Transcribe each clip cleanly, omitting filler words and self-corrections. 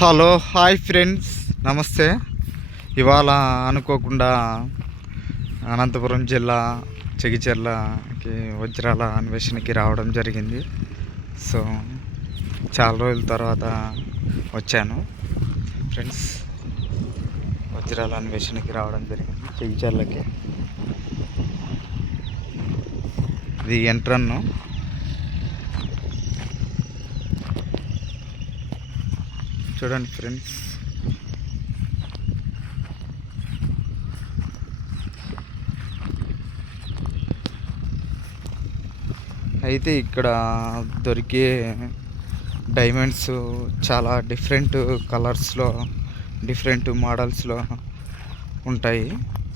Hello hi friends, నమస్తే. ఇవాళ అనుకోకుండా అనంతపురం జిల్లా జగిత్యాలకి వజ్రాల అన్వేషణకి రావడం జరిగింది. సో చాలా రోజుల తర్వాత వచ్చాను ఫ్రెండ్స్. వజ్రాల అన్వేషణకి రావడం జరిగింది జగిత్యాలకి. ఇది ఎంట్రన్ను. చూడండి ఫ్రెండ్స్, అయితే ఇక్కడ దొరికే డైమండ్స్ చాలా డిఫరెంట్ కలర్స్లో, డిఫరెంట్ మోడల్స్లో ఉంటాయి.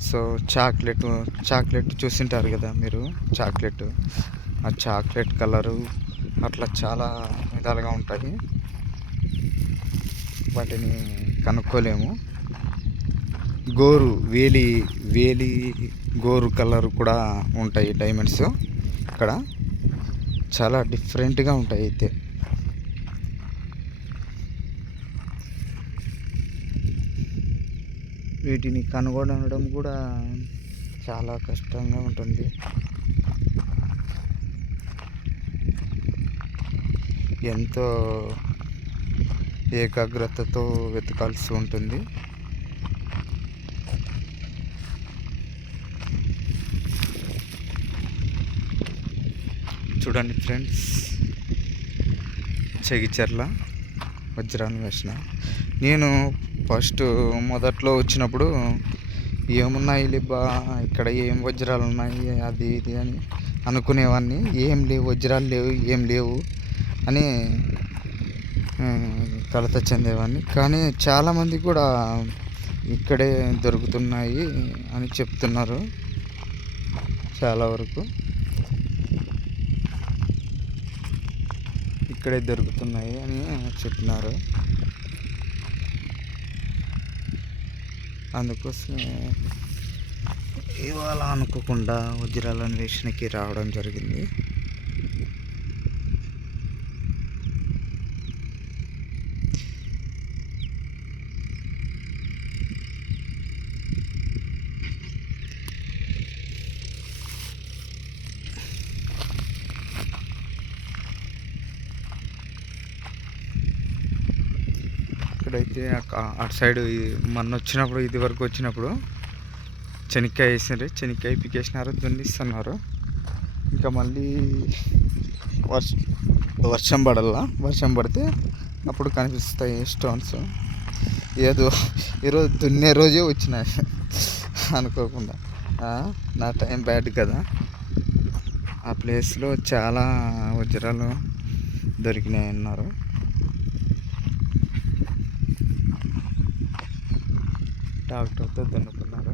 సో చాక్లెట్ చూసింటారు కదా మీరు, ఆ చాక్లెట్ కలరు అట్లా చాలా విధాలుగా ఉంటాయి. వాటిని కనుక్కోలేము. వేలి గోరు కలర్ కూడా ఉంటాయి డైమండ్స్. ఇక్కడ చాలా డిఫరెంట్గా ఉంటాయి. అయితే వీటిని కనుగొనడం కూడా చాలా కష్టంగా ఉంటుంది. ఎంతో ఏకాగ్రతతో వెతకాల్సి ఉంటుంది. చూడండి ఫ్రెండ్స్, జగిత్యాల వజ్రాన్వేషణ. నేను మొదట్లో వచ్చినప్పుడు ఏమున్నాయి లేబా, ఇక్కడ ఏం వజ్రాలు ఉన్నాయి అది ఇది అని అనుకునేవాడిని. ఏం లేవు, వజ్రాలు లేవు, ఏం లేవు అని కలత చెందేవాడిని. కానీ చాలామంది కూడా ఇక్కడే దొరుకుతున్నాయి అని చెప్తున్నారు. చాలా వరకు ఇక్కడే దొరుకుతున్నాయి అని చెప్పినారు. అందుకోసమే ఇవాళ అనుకోకుండా వజ్రాల అన్వేషణకి రావడం జరిగింది. ఇక్కడైతే అటు సైడ్ మొన్న వచ్చినప్పుడు, ఇది వరకు వచ్చినప్పుడు శనక్కాయ వేసినారు, శనక్కాయ పికేసినారు, దున్నిస్తున్నారు. ఇంకా మళ్ళీ వర్షం పడితే అప్పుడు కనిపిస్తాయి స్టోన్స్. ఈరోజు దున్నే రోజే వచ్చినాయి అనుకోకుండా. నా టైం బ్యాడ్ కదా. ఆ ప్లేస్లో చాలా వజ్రాలు దొరికినాయి అన్నారు. ట్రాక్టర్తో దున్నుతున్నారు.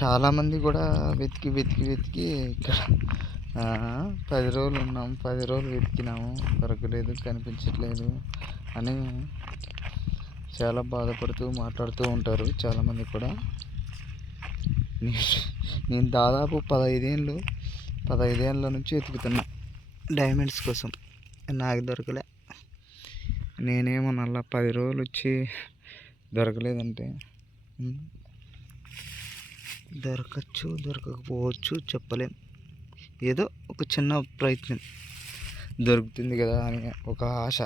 చాలామంది కూడా వెతికి ఇక్కడ 10 రోజులు ఉన్నాము, 10 రోజులు వెతికినాము, దొరకలేదు, కనిపించట్లేదు అని చాలా బాధపడుతూ మాట్లాడుతూ ఉంటారు చాలామంది కూడా. నేను దాదాపు 15 ఏళ్ళ నుంచి వెతుకుతున్నా డైమండ్స్ కోసం. నాకు దొరకలే. నేనేమో నల్లా 10 రోజులు వచ్చి దొరకలేదంటే దొరకచ్చు, దొరకకపోవచ్చు, చెప్పలేం. ఏదో ఒక చిన్న ప్రయత్నం దొరుకుతుంది కదా అని ఒక ఆశ.